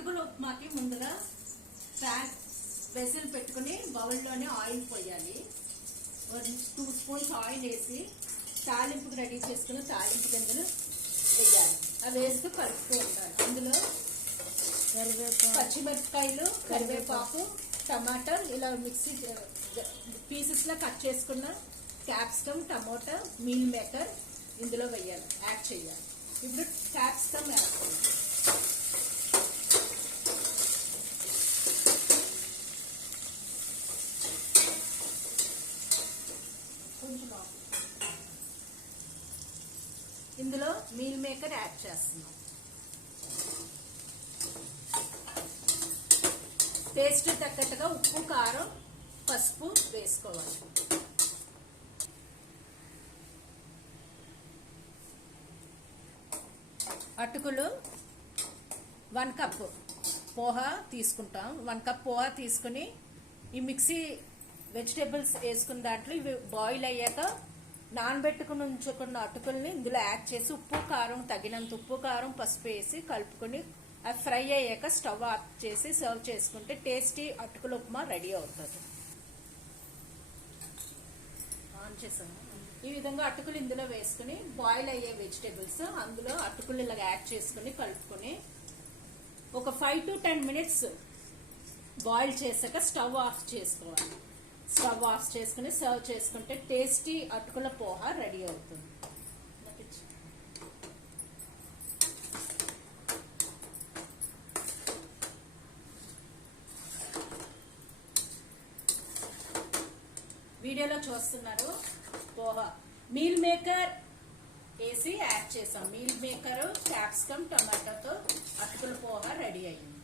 అటుకుల ఉప్మాకి ముందుగా ప్యాన్ వెజిల్ పెట్టుకుని బౌల్లోనే ఆయిల్ పోయాలి. 2 స్పూన్స్ ఆయిల్ వేసి తాలింపుకి రెడీ చేసుకుని తాలింపు గింజలు వేయాలి. అవి వేస్తూ కలుపుతూ ఉండాలి. అందులో పచ్చిమిరపకాయలు, కరివేపాకు, టమాటా ఇలా మిక్సీ పీసెస్ లా కట్ చేసుకున్న క్యాప్సికమ్, టమోటా, మీల్ మేకర్ ఇందులో వేయాలి, యాడ్ చేయాలి. ఇప్పుడు క్యాప్సికమ్ యాడ్ చేయాలి. ఇందులో మీల్ మేకర్ యాడ్ చేస్తున్నాం. టేస్ట్ తగ్గట్టుగా ఉప్పు, కారం, పసుపు వేసుకోవాలి. అటుకులు 1 కప్ పోహా తీసుకుంటాం. 1 కప్ పోహా తీసుకుని ఈ మిక్సీ వెజిటేబుల్స్ వేసుకున్న దాంట్లో ఇవి బాయిల్ అయ్యాక నానబెట్టుకుని ఉంచుకున్న అటుకుల్ని ఇందులో యాడ్ చేసి ఉప్పు, కారం తగినంత ఉప్పు, కారం, పసుపు వేసి కలుపుకొని అది ఫ్రై అయ్యాక స్టవ్ ఆఫ్ చేసి సర్వ్ చేసుకుంటే టేస్టీ అటుకుల ఉప్మా రెడీ అవుతుంది. ఆన్ చేసాము. ఈ విధంగా అటుకులు ఇందులో వేసుకుని బాయిల్ అయ్యే వెజిటేబుల్స్ అందులో అటుకులు ఇలా యాడ్ చేసుకుని కలుపుకొని ఒక 5 to 10 minutes బాయిల్ చేసాక స్టవ్ ఆఫ్ చేసుకోవాలి. స్టవ్ ఆఫ్ చేసుకుని సర్వ్ చేసుకుంటే టేస్టీ అటుకుల పోహా రెడీ అవుతుంది. వీడియోలో చూస్తున్నారు పోహా మీల్ మేకర్ వేసి యాడ్ చేసాం. మీల్ మేకర్, క్యాప్సికమ్, టమాటాతో అటుకుల పోహా రెడీ అయ్యింది.